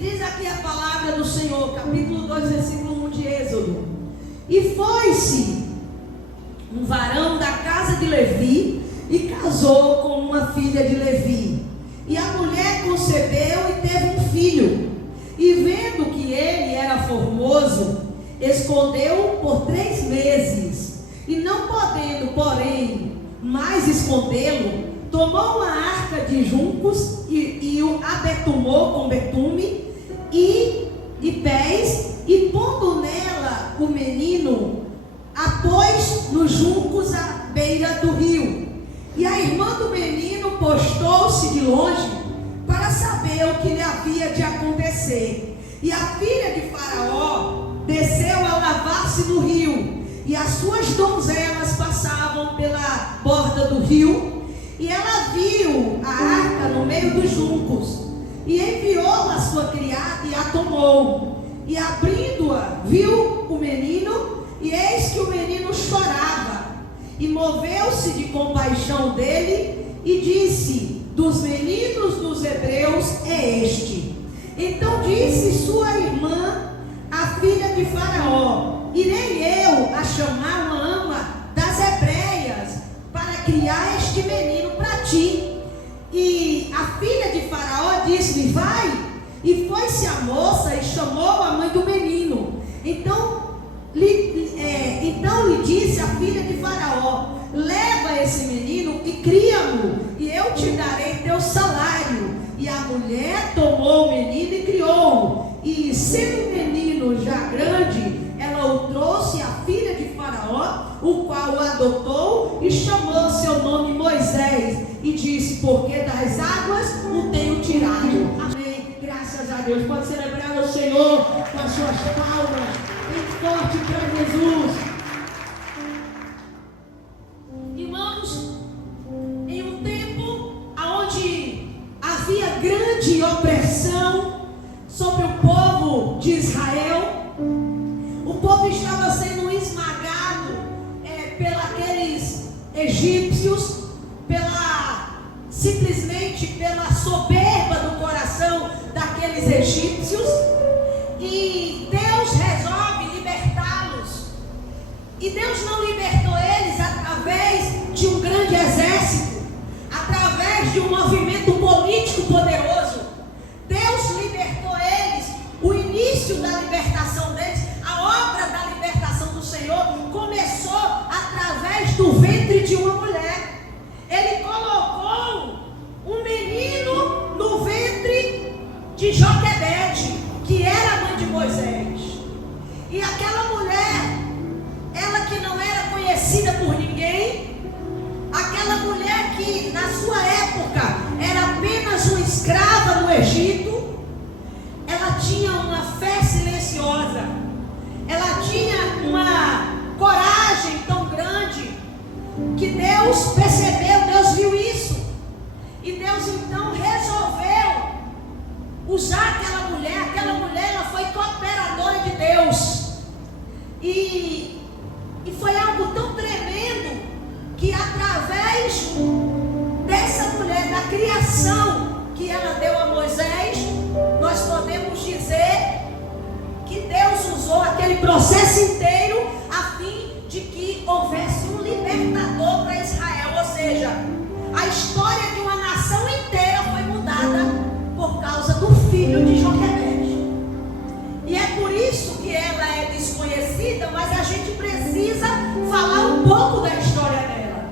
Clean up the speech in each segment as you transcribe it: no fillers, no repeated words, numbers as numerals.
Diz aqui a palavra do Senhor, capítulo 2, versículo 1 de Êxodo. E foi-se um varão da casa de Levi e casou com uma filha de Levi. E a mulher concebeu e teve um filho. E vendo que ele era formoso, escondeu-o por 3 meses. E não podendo, porém, mais escondê-lo, tomou uma arca de juncos e o abetumou com betume e pés, e pondo nela o menino, a pôs nos juncos à beira do rio. E a irmã do menino postou-se de longe para saber o que lhe havia de acontecer. E a filha de Faraó desceu a lavar-se no rio, e as suas donzelas passavam pela borda do rio, e ela viu a arca no meio dos juncos, e enviou a sua criada e a tomou. E abrindo-a, viu o menino, e eis que o menino chorava. E moveu-se de compaixão dele, e disse: dos meninos dos hebreus é este. Então disse sua irmã, a filha de Faraó: irei eu a chamar uma ama das hebreias para criar este menino para ti. E a filha de Faraó disse-lhe: vai. E foi-se a moça e chamou a mãe do menino. Então lhe disse a filha de Faraó: leva esse menino e cria-mo, e eu te darei teu salário. E a mulher tomou o menino e criou-o. E sendo o menino já grande, ela o trouxe à filha de Faraó, o qual o adotou e chamou seu nome Moisés. E disse: porque das águas o tenho tirado. Amém. Graças a Deus. Pode celebrar o Senhor com as suas palmas bem forte para Jesus. Irmãos, em um tempo onde havia grande opressão sobre o povo de Israel, o povo estava sendo esmagado pelos egípcios, simplesmente pela soberba do coração daqueles egípcios, e Deus resolve libertá-los. E Deus não libertou eles através de um grande exército, através de um movimento político poderoso. Deus libertou eles. O início da libertação deles, a obra da libertação do Senhor, começou através do ventre de uma mulher. Ele colocou um menino no ventre de Joquebede, que era a mãe de Moisés. E aquela mulher, ela que não era conhecida por ninguém, aquela mulher que na sua época era apenas uma escrava no Egito, ela tinha uma fé silenciosa, ela tinha uma coragem tão grande, que Deus percebeu, Deus viu isso, e Deus então resolveu usar aquela mulher ela foi cooperadora de Deus, e foi algo tão tremendo, que através dessa mulher, da criação que ela deu a Moisés, nós podemos dizer que Deus usou aquele processo inteiro a fim de que houvesse um libertador para Israel. Ou seja, a história de uma nação inteira foi mudada por causa do filho de Joquebede. E é por isso que ela é desconhecida, mas a gente precisa falar um pouco da história dela.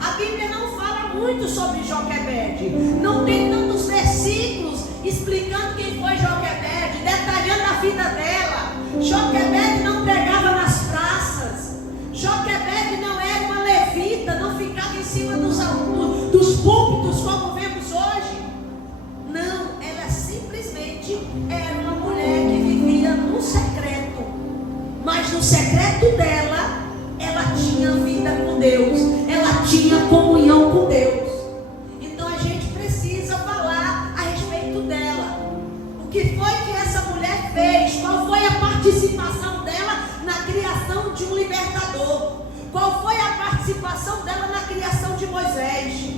A Bíblia não fala muito sobre Joquebede, não tem tantos versículos explicando quem foi Joquebede, detalhando a vida dela. Joquebede não pregava nas praças, Joquebede não era uma levita, não ficava em cima dos púlpitos como vemos hoje. Não, ela simplesmente era uma mulher que vivia no secreto, mas no secreto dela, ela tinha vida com Deus, ela tinha comunhão com Deus. Então a gente precisa falar a respeito dela. O que foi que essa mulher fez? Qual foi a participação dela na criação de um libertador? Qual foi a participação dela na criação de Moisés?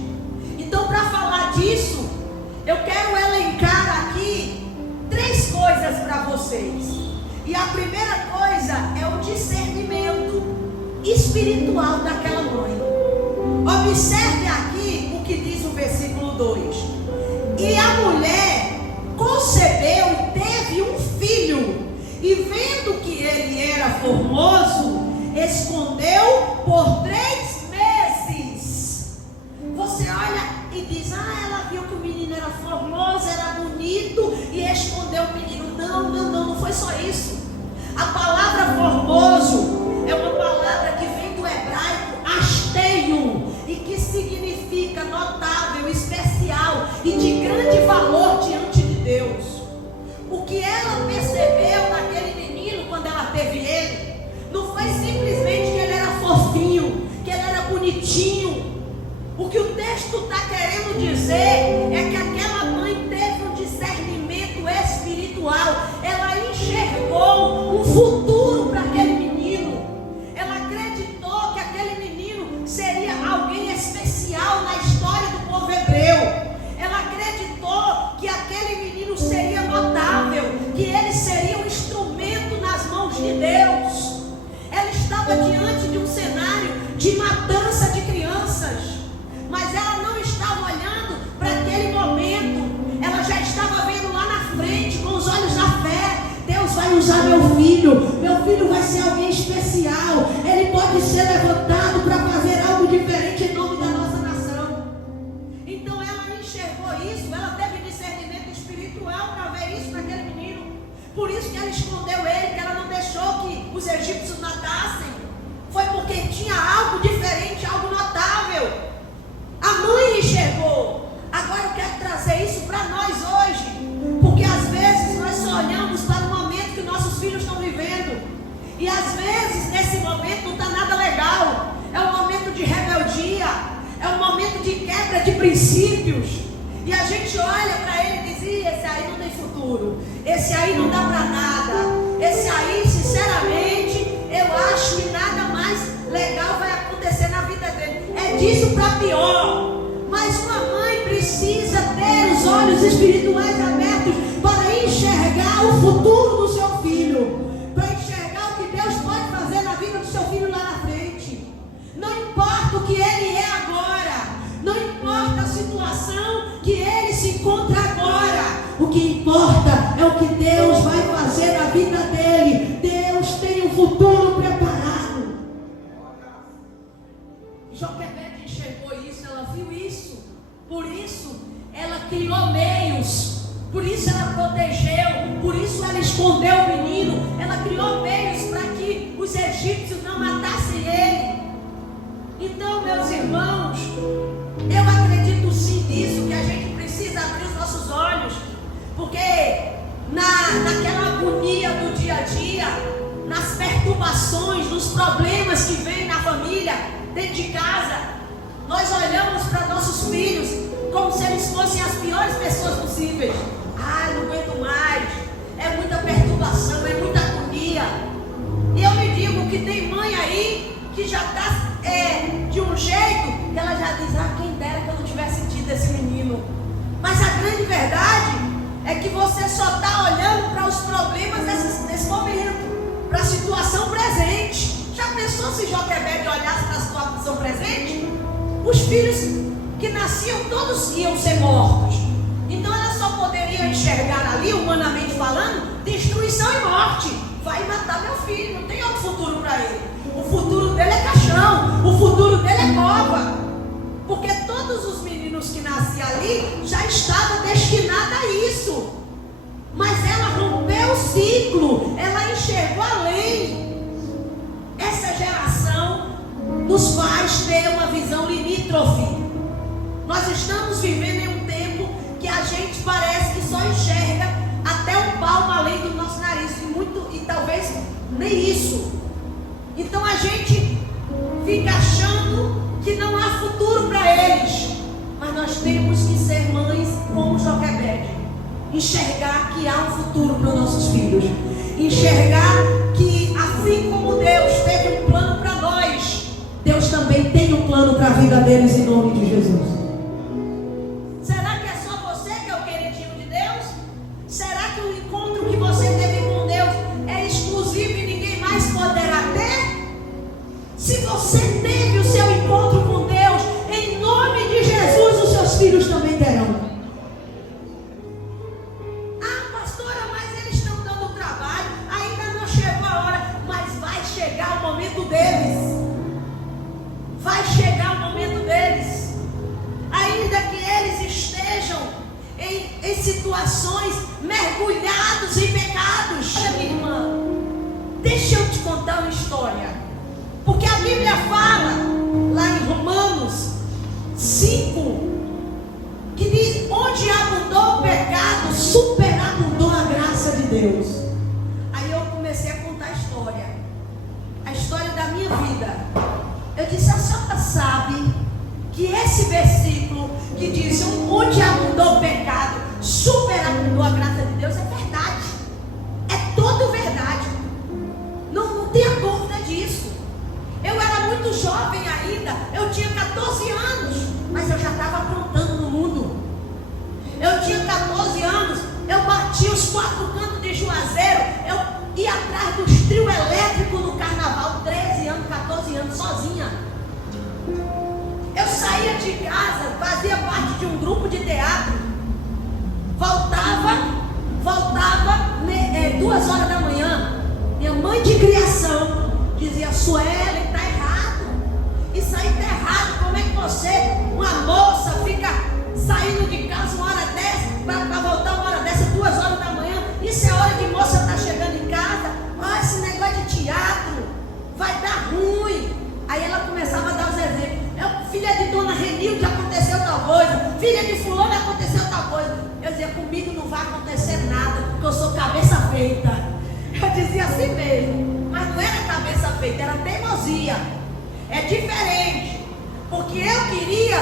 Então, para falar disso, eu quero elencar aqui 3 vocês. E a primeira coisa é o discernimento espiritual daquela mãe. Observe aqui o que diz o versículo 2. E a mulher concebeu e teve um filho, e vendo que ele era formoso, escondeu por 3 meses. Você olha e diz: ela viu que o menino era formoso, era bonito, e escondeu o menino. Não foi só isso. A palavra formoso é uma palavra que vem do hebraico asteio, e que significa notável, especial e de grande valor diante de Deus. O que ela percebeu naquele menino quando ela teve ele, não foi simplesmente que ele era fofinho, que ele era bonitinho. O que o texto está querendo dizer é que aquela mãe teve um discernimento espiritual. Ela enxergou um futuro para aquele menino. Ela acreditou que aquele menino seria alguém especial na história do povo hebreu. Ela acreditou que aquele menino seria notável, que ele seria um instrumento nas mãos de Deus. Ela estava diante de um cenário de matança de crianças, mas ela não estava olhando para aquele momento. Ela já estava vendo lá na frente, com os olhos da fé: Deus vai usar meu filho vai ser alguém especial, ele pode ser levantado para fazer algo diferente em nome da nossa nação. Então ela enxergou isso, ela teve discernimento espiritual para ver isso naquele menino. Por isso que ela escondeu ele, que ela não deixou que os egípcios matassem. Foi porque tinha algo diferente, algo notável. A mãe enxergou. Agora eu quero trazer isso para nós hoje, porque às vezes nós só olhamos para o momento que nossos filhos estão vivendo, e às vezes nesse momento não está nada legal. É um momento de rebeldia, é um momento de quebra de princípios, e a gente olha para ele e diz: esse aí não tem futuro, esse aí não dá para nada, esse aí, sinceramente, eu acho que nada mais legal vai acontecer na vida dele. É disso para pior. Mas uma mãe precisa ter os olhos espirituais abertos para enxergar o futuro do seu filho, para enxergar o que Deus pode fazer na vida do seu filho lá na frente. Não importa o que ele é agora, não importa a situação que ele se encontra agora, o que importa é o que Deus vai fazer na vida dele. Deus tem um futuro preparado. Joquebede enxergou isso, ela viu isso. Por isso ela criou meios, por isso ela protegeu, por isso ela escondeu o menino. Ela criou meios para que os egípcios não matassem ele. Então, meus irmãos, eu acredito sim nisso, que a gente precisa abrir os nossos olhos, porque naquela agonia do dia a dia, nas perturbações, nos problemas que vêm na família, dentro de casa, nós olhamos para nossos filhos como se eles fossem as piores pessoas possíveis. Não aguento mais, é muita perturbação, é muita agonia. E eu me digo que tem mãe aí que já está de um jeito que ela já diz: quem dera que eu não tivesse tido esse menino. Mas a grande verdade é que você só está olhando para os problemas desse momento, para a situação presente. Já pensou se Joquebede olhasse para a situação presente? Os filhos que nasciam todos iam ser mortos. Então ela só poderia enxergar ali, humanamente falando, destruição e morte. Vai matar meu filho, não tem outro futuro para ele. O futuro dele é caixão, o futuro dele é cova. Porque todos os meninos que nasciam ali já estavam destinados a isso. Mas ela rompeu o ciclo, ela enxergou além. Essa geração nos faz ter uma visão limítrofe. Nós estamos vivendo em um tempo que a gente parece que só enxerga até um palmo além do nosso nariz, e talvez nem isso. Então a gente fica achando que não há futuro para eles. Mas nós temos que ser mães como Joquebede, enxergar que há um futuro para os nossos filhos, enxergar que assim como Deus teve um plano para nós, Deus também tem um plano para a vida deles, em nome de Jesus. Será que é só você que é o queridinho de Deus? Será que o encontro que você teve com Deus momento deles. Vai chegar o momento deles. Ainda que eles estejam em situações mergulhados em pecados. Olha, minha irmã, deixa eu te contar uma história. Porque a Bíblia fala, lá em Romanos 5, que diz: onde abundou o pecado, superabundou a graça de Deus. Aí eu comecei a contar a história da minha vida. Eu disse: a senhora sabe que esse versículo que diz onde abundou o pecado, superabundou a graça de Deus, é verdade. É toda verdade. Não tenha dúvida disso. Eu era muito jovem ainda, eu tinha 14 anos, mas eu já estava aprontando no mundo. Eu tinha 14 anos, eu batia os 4 cantos de Juazeiro, eu ia atrás dos trio elétricos no carnaval, 13 anos, 14 anos, sozinha. Eu saía de casa, fazia parte de um grupo de teatro, voltava 2 horas da manhã. Minha mãe de criação dizia: Sueli, está errado, isso aí está errado. Como é que você, uma moça, fica saindo de casa 1h10 para voltar 1h10, 2 horas da manhã? Isso é hora de moça estar chegando em casa. Ah, esse negócio de teatro vai dar ruim. Aí ela começava a dar os exemplos: filha de dona Renilde, aconteceu tal coisa, filha de fulano, aconteceu tal coisa. Eu dizia: comigo não vai acontecer nada, porque eu sou cabeça feita. Eu dizia assim mesmo, mas não era cabeça feita, era teimosia. É diferente, porque eu queria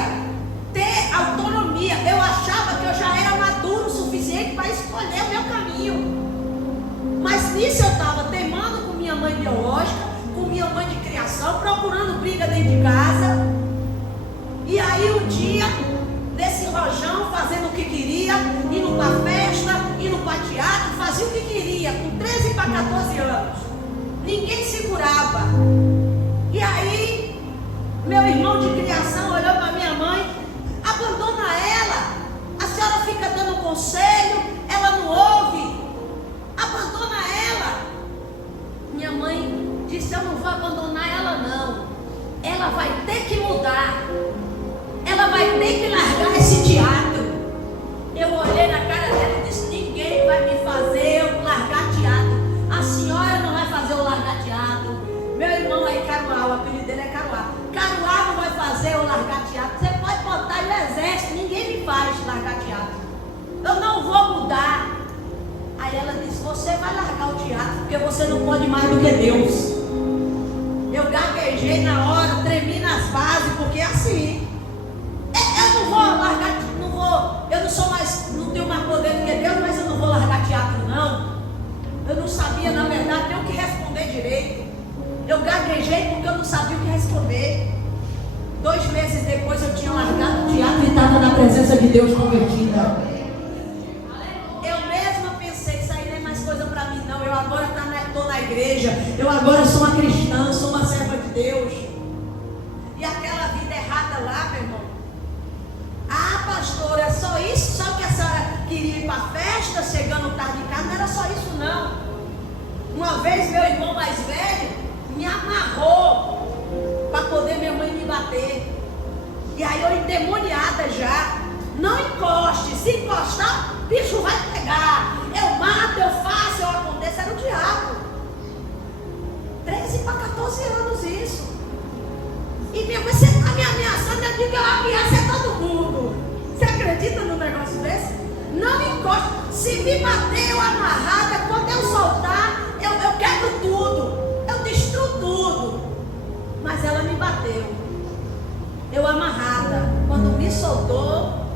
ter autonomia. Eu achava que eu já era maduro o suficiente para escolher o meu caminho. Mas nisso eu estava teimando com minha mãe biológica, com minha mãe de criação, procurando briga dentro de casa. E aí um dia, desse rojão, fazendo o que queria, indo para festa, indo para teatro, fazia o que queria, com 13 para 14 anos. Ninguém segurava. E aí, meu irmão de criação olhou para minha mãe: abandona ela, a senhora fica dando conselho, ela não ouve, abandona ela. Minha mãe disse: eu não vou abandonar ela não, ela vai ter que mudar, ela vai ter que largar esse teatro. Eu olhei na cara dela e disse: ninguém vai me fazer eu largar teatro, a senhora não vai fazer eu largar teatro. Meu irmão aí, Caruá, o apelido dele é Caruá. Caruá não vai fazer eu largar teatro. Você pode botar no exército, ninguém me faz largar teatro, eu não vou mudar. Aí ela disse: você vai largar o teatro porque você não pode mais do que Deus. Eu gaguejei na hora, tremi nas bases, porque é assim. Eu não vou largar, eu não sou mais, não tenho mais poder do que Deus, mas eu não vou largar teatro não. Eu não sabia, na verdade, nem o que responder direito. Eu gaguejei porque eu não sabia o que responder. 2 meses depois eu tinha largado o teatro e estava na presença de Deus convertida. Eu mesma pensei: isso aí não é mais coisa para mim não. Eu agora estou na igreja, eu agora sou uma cristã, sou uma serva de Deus. E aquela vida errada lá, meu irmão: ah, pastora, é só isso? Só que a senhora queria ir para a festa, chegando tarde de casa? Não era só isso não. Uma vez meu irmão mais velho me amarrou para poder minha mãe me bater. E aí eu endemoniada já: não encoste, se encostar, o bicho vai pegar. Eu mato, eu faço, eu aconteço. Era o diabo. 13 para 14 anos isso. E minha mãe: você está me ameaçando? Eu digo: eu ameaço é todo mundo. Você acredita num negócio desse? Não encosta. Se me bater eu amarrada, quando eu soltar, eu quebro tudo, eu destruo tudo. Mas ela me bateu, eu amarrada. Quando me soltou,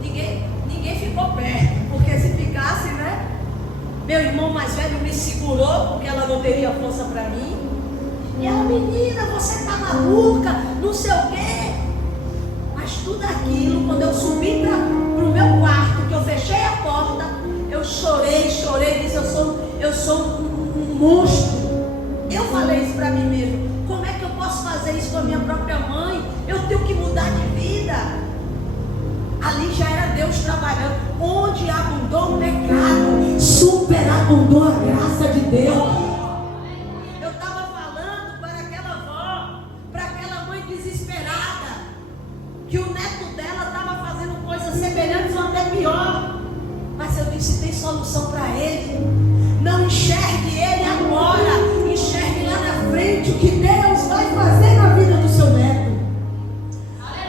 ninguém ficou perto, porque se ficasse, né? Meu irmão mais velho me segurou, porque ela não teria força para mim. E ela: menina, você está maluca, não sei o quê. Mas tudo aquilo, quando eu subi para o meu quarto, que eu fechei a porta, eu chorei, disse: eu sou um monstro. Eu falei isso para mim mesmo: como é que eu posso fazer isso com a minha própria mãe? Eu tenho que mudar de vida. Ali já era Deus trabalhando. Onde abundou o pecado, superabundou a graça de Deus. Eu estava falando para aquela coisas semelhantes ou até pior. Mas eu disse, tem solução para ele. Não enxergue ele agora, enxergue lá na frente o que Deus vai fazer na vida do seu neto.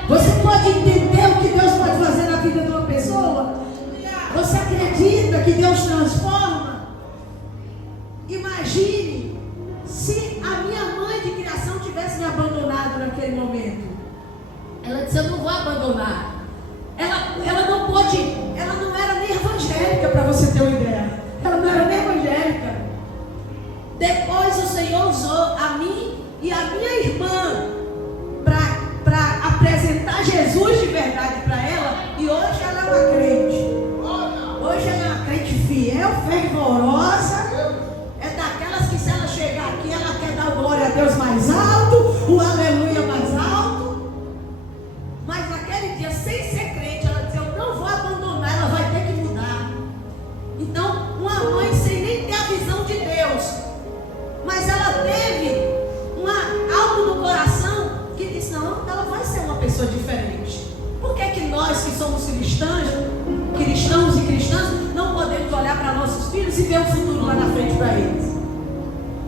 Você pode entender o que Deus pode fazer na vida de uma pessoa? Você acredita que Deus transforma? Imagine se a minha mãe de criação tivesse me abandonado naquele momento. Ela disse, eu não vou abandonar. Ela não pode, ela não era nem evangélica, para você ter uma ideia. Ela não era nem evangélica. Depois o Senhor usou a mim e a minha irmã para apresentar Jesus de verdade para ela. E hoje ela é uma crente. Hoje ela é uma crente fiel, fervorosa. É daquelas que se ela chegar aqui, ela quer dar o glória a Deus mais alto, o aleluia mais alto. Mas naquele dia, sem ser crente, ela disse, eu não vou abandonar, ela vai ter que mudar. Então, uma mãe sem nem ter a visão de Deus, mas ela teve algo no coração que disse, não, ela vai ser uma pessoa diferente. Por que nós que somos cristãos e cristãs, não podemos olhar para nossos filhos e ver o futuro lá na frente para eles?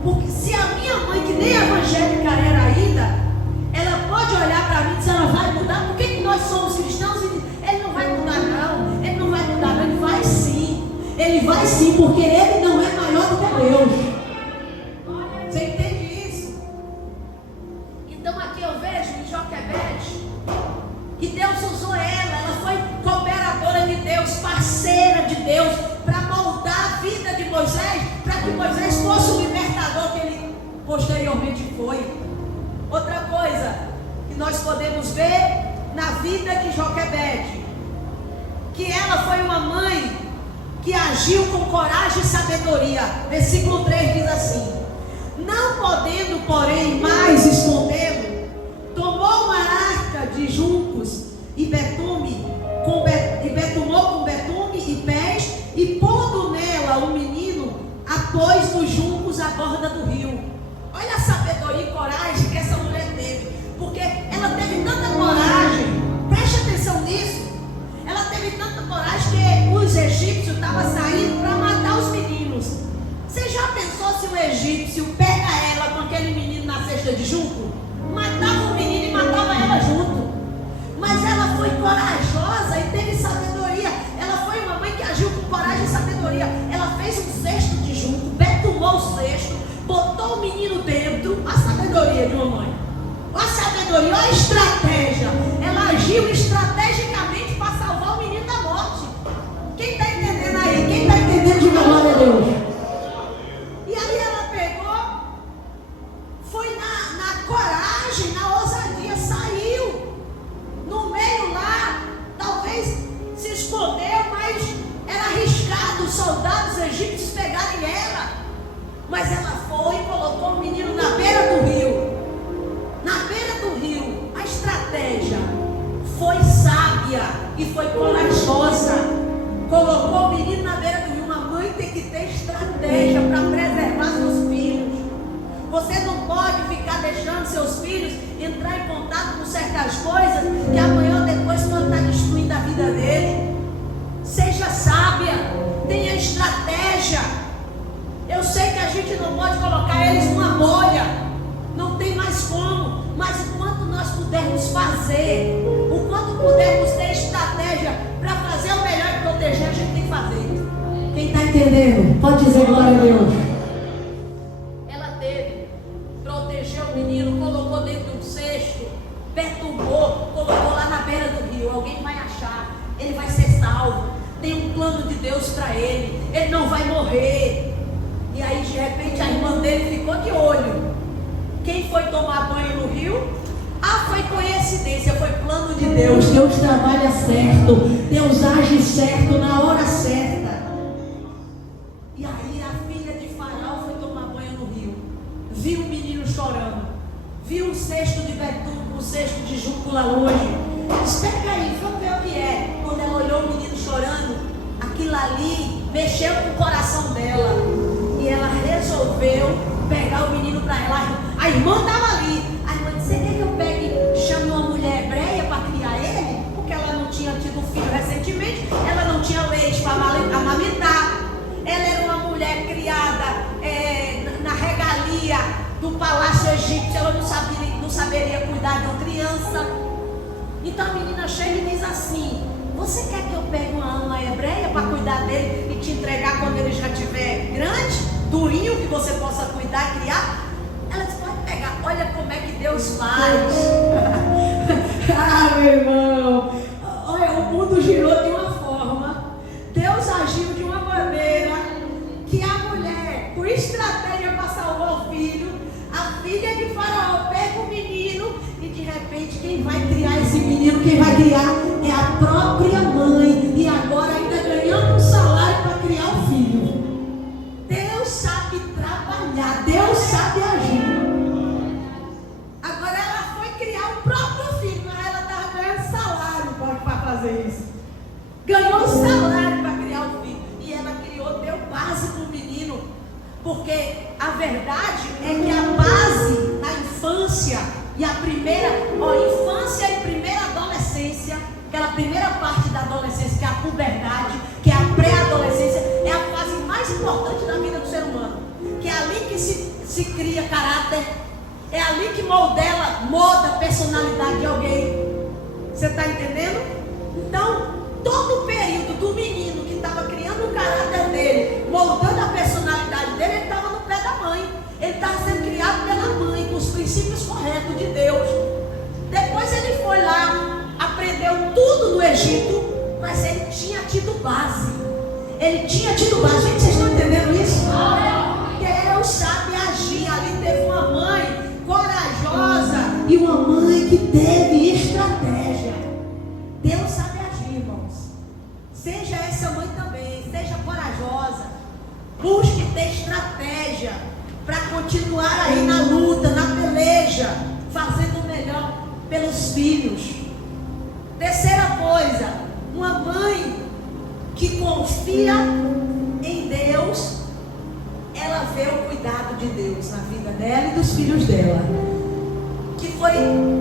Porque se a minha mãe, que nem evangélica era ainda, ela pode olhar para mim e dizer, ela vai mudar. Por que nós somos cristãos e ele não vai mudar não? Ele não vai mudar não, ele vai sim. Ele vai sim, porque ele não é maior do que Deus. Você entende isso? Então aqui eu vejo em Joquebede que Deus usou ela foi cooperadora de Deus, parceira de Deus, para moldar a vida de Moisés, para que Moisés fosse o libertador que ele posteriormente foi. Outra coisa que nós podemos ver na vida de Joquebede, que ela foi uma mãe que agiu com coragem e sabedoria. Versículo 3 diz assim: não podendo, porém, mais escondê-lo, tomou uma arca de juncos e betume, betumou com betume e pés, e pondo nela o menino, a pôs nos juncos à borda do rio. Olha a sabedoria e coragem que essa mulher teve, porque ela teve tanta coragem, preste atenção nisso, ela teve tanta coragem que os egípcios estavam saindo para matar os meninos. Você já pensou se o egípcio pega ela com aquele menino na cesta de junco? Matava o menino e matava ela junto. Mas ela foi corajosa e teve sabedoria. Ela foi uma mãe que agiu com coragem e sabedoria. Ela fez um cesto de junco, betumou o cesto, botou o menino dentro. A sabedoria de uma mãe, a sabedoria, a estratégia. Ela agiu estrategicamente para salvar o menino da morte. Quem está entendendo aí? Quem está entendendo de glória a Deus? E aí ela pegou, foi na coragem, na ousadia, saiu no meio lá, talvez se escondeu, mas era arriscado os soldados egípcios pegarem ela. Mas ela foi e colocou o menino na beira do rio. Na beira do rio, a estratégia foi sábia e foi corajosa. Colocou o menino na beira do rio. Uma mãe tem que ter estratégia para preservar seus filhos. Você não pode ficar deixando seus filhos entrar em contato com certas coisas que amanhã ou depois pode estar destruindo a vida dele. Seja sábia, tenha estratégia. Eu sei que a gente não pode colocar eles numa bolha, não tem mais como, mas o quanto nós pudermos fazer, o quanto pudermos ter estratégia para fazer o melhor e proteger, a gente tem que fazer. Quem está entendendo? Pode dizer glória a Deus. Ela teve, protegeu o menino, colocou dentro de um cesto, perturbou, colocou lá na beira do rio. Alguém vai achar, ele vai ser salvo, tem um plano de Deus para ele não vai morrer. E aí de repente a irmã dele ficou de olho. Quem foi tomar banho no rio? Foi coincidência, foi plano de Deus. Deus trabalha certo, Deus age certo na hora certa. E aí a filha de Faraó foi tomar banho no rio, viu o menino chorando, viu o cesto de betume, o cesto de junco lá longe. Espera aí, vamos ver o que é. Quando ela olhou o menino chorando, aquilo ali mexeu com o coração dela. E ela resolveu pegar o menino para ela. A irmã estava ali. A irmã disse: você quer que eu pegue, chame uma mulher hebreia para criar ele? Porque ela não tinha tido filho recém mulher criada na regalia do palácio egípcio, ela não saberia cuidar de uma criança. Então a menina chega e diz assim: você quer que eu pegue uma alma hebreia para cuidar dele e te entregar quando ele já estiver grande, durinho, que você possa cuidar e criar? Ela disse: pode pegar. Olha como é que Deus faz. Ah, meu irmão, olha, o mundo girou de uma forma, Deus agiu de uma maneira que a mulher, por estratégia para salvar o filho, a filha de Faraó pega o menino e de repente quem vai criar esse menino, quem vai criar é a própria mãe, e agora ainda ganhando um salário para criar o filho. Deus sabe trabalhar, Deus sabe agir. Agora ela foi criar o próprio filho, mas ela estava ganhando salário para fazer isso. Ganhou salário para criar o filho, e ela criou, deu base para o menino, porque a verdade é que a base na infância e a primeira, infância e primeira adolescência, aquela primeira parte da adolescência, que é a puberdade, que é a pré-adolescência, é a fase mais importante da vida do ser humano, que é ali que se cria caráter, é ali que molda a personalidade de alguém. Você está entendendo? Então, todo o período do menino que estava criando o caráter dele, moldando a personalidade dele, ele estava no pé da mãe. Ele estava sendo criado pela mãe, com os princípios corretos de Deus. Depois ele foi lá, aprendeu tudo no Egito, mas ele tinha tido base. Ele tinha tido base. Gente, vocês estão entendendo isso? Deus sabe agir. Ali teve uma mãe corajosa e uma mãe que teve estratégia. Deus sabe agir, irmãos. Seja essa mãe também, seja corajosa. Busque ter estratégia para continuar aí na luta, na peleja, fazendo o melhor pelos filhos. Terceira coisa, uma mãe que confia em Deus, ela vê o cuidado de Deus na vida dela e dos filhos dela. Que foi,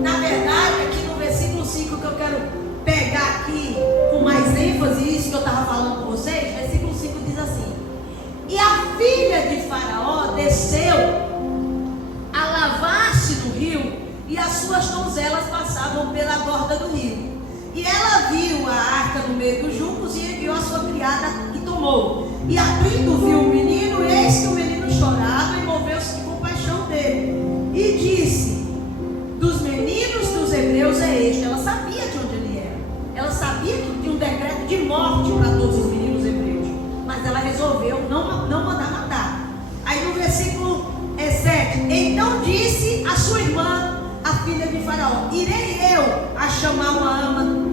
na verdade, aqui no versículo 5 que eu quero pegar aqui com mais ênfase, isso que eu estava falando com vocês. Versículo 5 diz assim: e a filha de Faraó desceu a lavar-se no rio, e as suas donzelas passavam pela borda do rio. E ela viu a arca no meio dos juncos, e enviou a sua criada e tomou. E abrindo viu o menino, eis que o menino chorava, e moveu-se de compaixão dele. E disse: dos meninos dos hebreus é este. Ela sabia de onde ele era. Ela sabia que tinha um decreto de morte para todos os meninos hebreus. Mas ela resolveu não mandar matar. Aí no versículo 7, então disse a sua irmã, a filha de Faraó: irei eu a chamar uma ama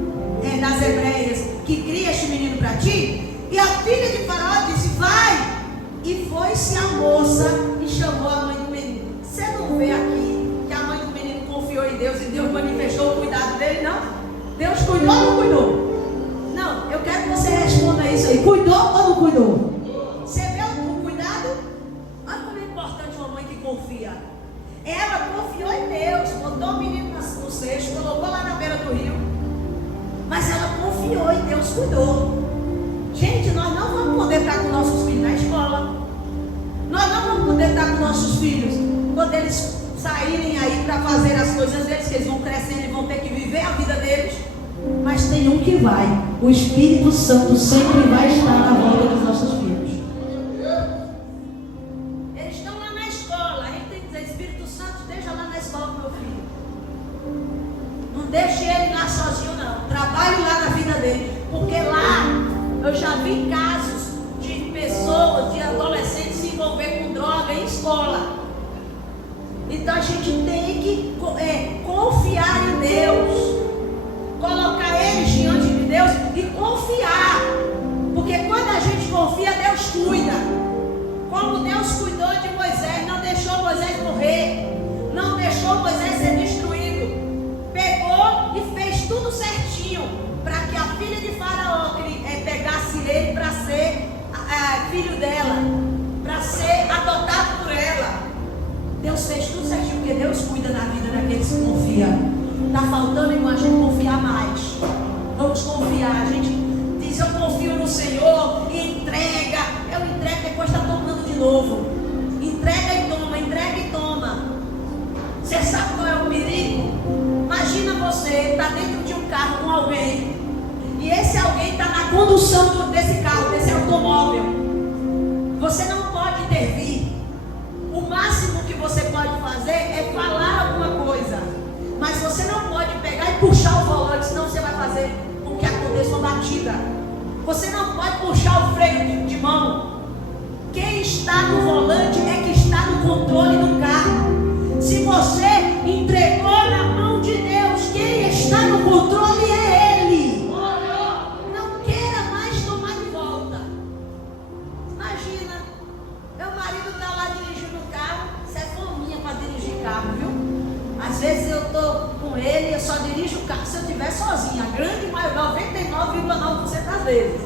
das hebreias que cria este menino para ti? E a filha de Faraó disse: vai. E foi-se a moça e chamou a mãe do menino. Você não vê aqui que a mãe do menino confiou em Deus e Deus manifestou o cuidado dele, não? Deus cuidou ou não cuidou? Não, eu quero que você responda isso aí. Cuidou ou não cuidou? Você vê o cuidado? Olha como é importante uma mãe que confia. Ela confiou em Deus, botou o menino no cesto, colocou lá na beira do rio. Mas ela confiou e Deus cuidou. Gente, nós não vamos poder estar com nossos filhos na escola. Nós não vamos poder estar com nossos filhos quando eles saírem aí para fazer as coisas deles, que eles vão crescendo e vão ter que viver a vida deles. Mas tem um que vai. O Espírito Santo sempre vai estar na volta dos nossos filhos. Eles estão lá na escola. A gente tem que dizer: Espírito Santo, esteja lá na escola com meu filho. Não deixe ele lá sozinho, não. Trabalhe lá na vida dele. Porque lá eu já vi casos de pessoas, de adolescentes se envolver com droga em escola. Então a gente tem que confiar em Deus. Colocar eles diante de Deus e confiar. Porque quando a gente confia, Deus cuida. Como Deus cuidou de Moisés, não deixou Moisés morrer, não deixou Moisés ser destruído. Pegou e fez tudo certinho para que a filha de Faraó pegasse ele para ser filho dela, para ser adotado por ela. Deus fez tudo certinho, porque Deus cuida da vida daqueles que confiam. Está faltando, irmão, a gente confiar mais. Vamos confiar. A gente diz: eu confio no Senhor, e entrega. Eu entrego, depois está tomando novo. Entrega e toma, entrega e toma. Você sabe qual é o perigo? Imagina você está dentro de um carro com alguém, e esse alguém está na condução desse carro, desse automóvel. Você não pode intervir. O máximo que você pode fazer é falar alguma coisa, mas você não pode pegar e puxar o volante, senão você vai fazer com que aconteça uma batida. Você não pode puxar o freio de mão. Quem está no volante é que está no controle do carro. Se você entregou na mão de Deus, quem está no controle é Ele. Não queira mais tomar de volta. Imagina, meu marido está lá dirigindo o carro. Isso é fominha para dirigir carro, viu? Às vezes eu estou com ele, eu só dirijo o carro se eu estiver sozinha. A grande maioria, 99,9% das vezes.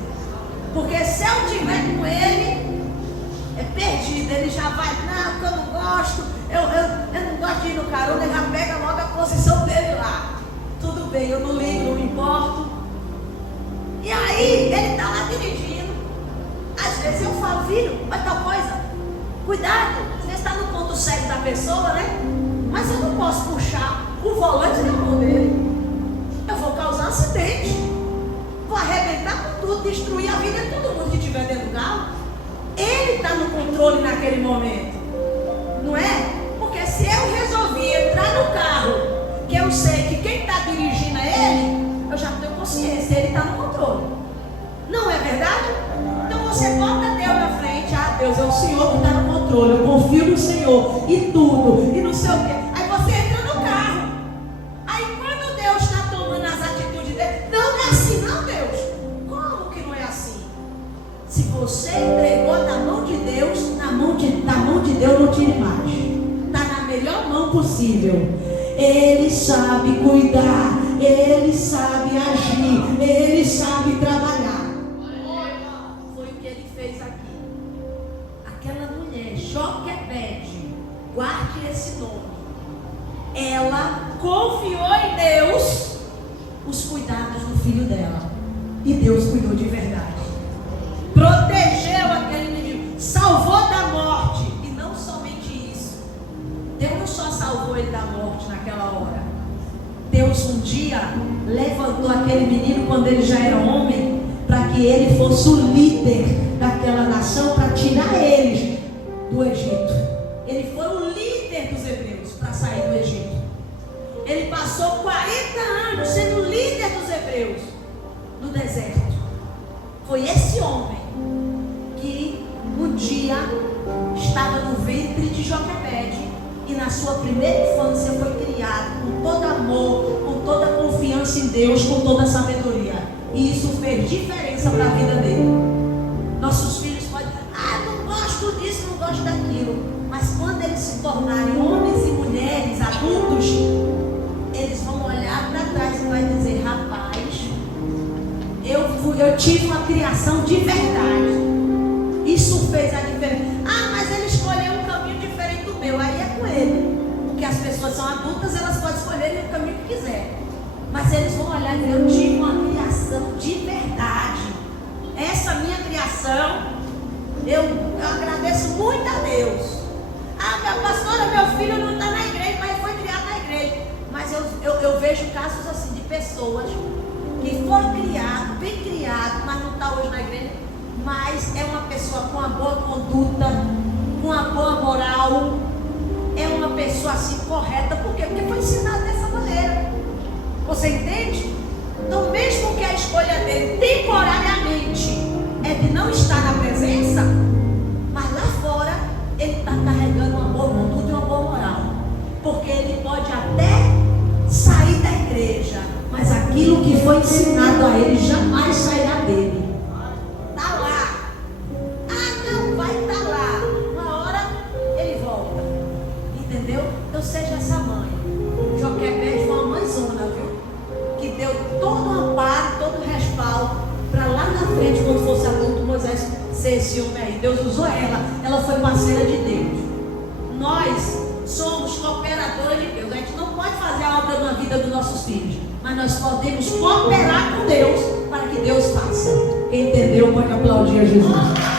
Porque se eu estiver com ele, é perdido. Ele já vai, não, porque eu não gosto. Eu não gosto de ir no carona, ele já pega logo a posição dele lá. Tudo bem, eu não ligo, não me importo. E aí, ele está lá dirigindo. Às vezes eu falo, filho, olha tal coisa. Cuidado, você está no ponto cego da pessoa, né? Mas eu não posso puxar o volante na mão dele. Eu vou causar um acidente. Vou arrebentar com tudo, destruir a vida de todo mundo que estiver dentro do carro. Ele está no controle naquele momento. Não é? Porque se eu resolvi entrar no carro, que eu sei que quem está dirigindo é ele, eu já tenho consciência, ele está no controle. Não é verdade? Então você bota Deus na frente. Ah, Deus é o Senhor que está no controle. Eu confio no Senhor e tudo, e não sei o quê. Aí você entra no carro. Aí quando Deus está tomando as atitudes dele, não é assim não, Deus. Como que não é assim? Se você entregou na mão de Deus, na mão de Deus não tire mais. Está na melhor mão possível. Ele sabe cuidar, Ele sabe agir, Ele sabe trabalhar. Foi o que Ele fez aqui. Aquela mulher, Joquebede, guarde esse nome. Ela confiou em Deus os cuidados do filho dela. E Deus cuidou de verdade. Protegeu aquele menino, salvou da morte. E não somente isso, Deus não só salvou ele da morte naquela hora. Deus um dia levantou aquele menino quando ele já era homem, para que ele fosse o líder daquela nação, para tirar eles do Egito. Ele foi o líder dos hebreus para sair do Egito. Ele passou 40 anos sendo o líder dos hebreus no deserto. Foi esse homem que um dia estava no ventre de Joquebede e na sua primeira infância foi criado com todo amor, com toda confiança em Deus, com toda sabedoria. E isso fez diferença para a vida dele. Nossos filhos podem, não gosto disso, não gosto daquilo. Mas quando eles se tornarem homens e mulheres adultos, eles vão olhar para trás e vai dizer, rapaz, eu tive uma criação de verdade. Isso fez a diferença. Mas ele escolheu um caminho diferente do meu. Aí é com ele. Porque as pessoas são adultas, elas podem escolher o caminho que quiser. Mas eles vão olhar e dizer, eu tive uma criação de verdade. Essa minha criação, eu agradeço muito a Deus. Minha pastora, meu filho não está na igreja, mas foi criado na igreja. Mas eu vejo casos assim de pessoas que foi criado, bem criado, mas não está hoje na igreja, mas é uma pessoa com uma boa conduta, com uma boa moral, é uma pessoa assim correta. Por quê? Porque foi ensinado dessa maneira. Você entende? Então mesmo que a escolha dele temporariamente é de não estar na presença, mas lá fora ele está carregando uma boa conduta e uma boa moral, porque ele pode até sair da igreja, mas aquilo que foi ensinado a ele jamais sairá dele. Está lá. Não vai estar lá. Uma hora ele volta. Entendeu? Então seja essa mãe. Joquebede foi uma mãezona, viu? Que deu todo o amparo, todo o respaldo para lá na frente, quando fosse adulto, Moisés ser esse homem aí. Deus usou ela. Ela foi parceira de Deus. Nós somos cooperadoras de Deus. A gente não pode fazer a obra na vida dos nossos filhos, mas nós podemos cooperar com Deus para que Deus faça. Quem entendeu pode aplaudir a Jesus.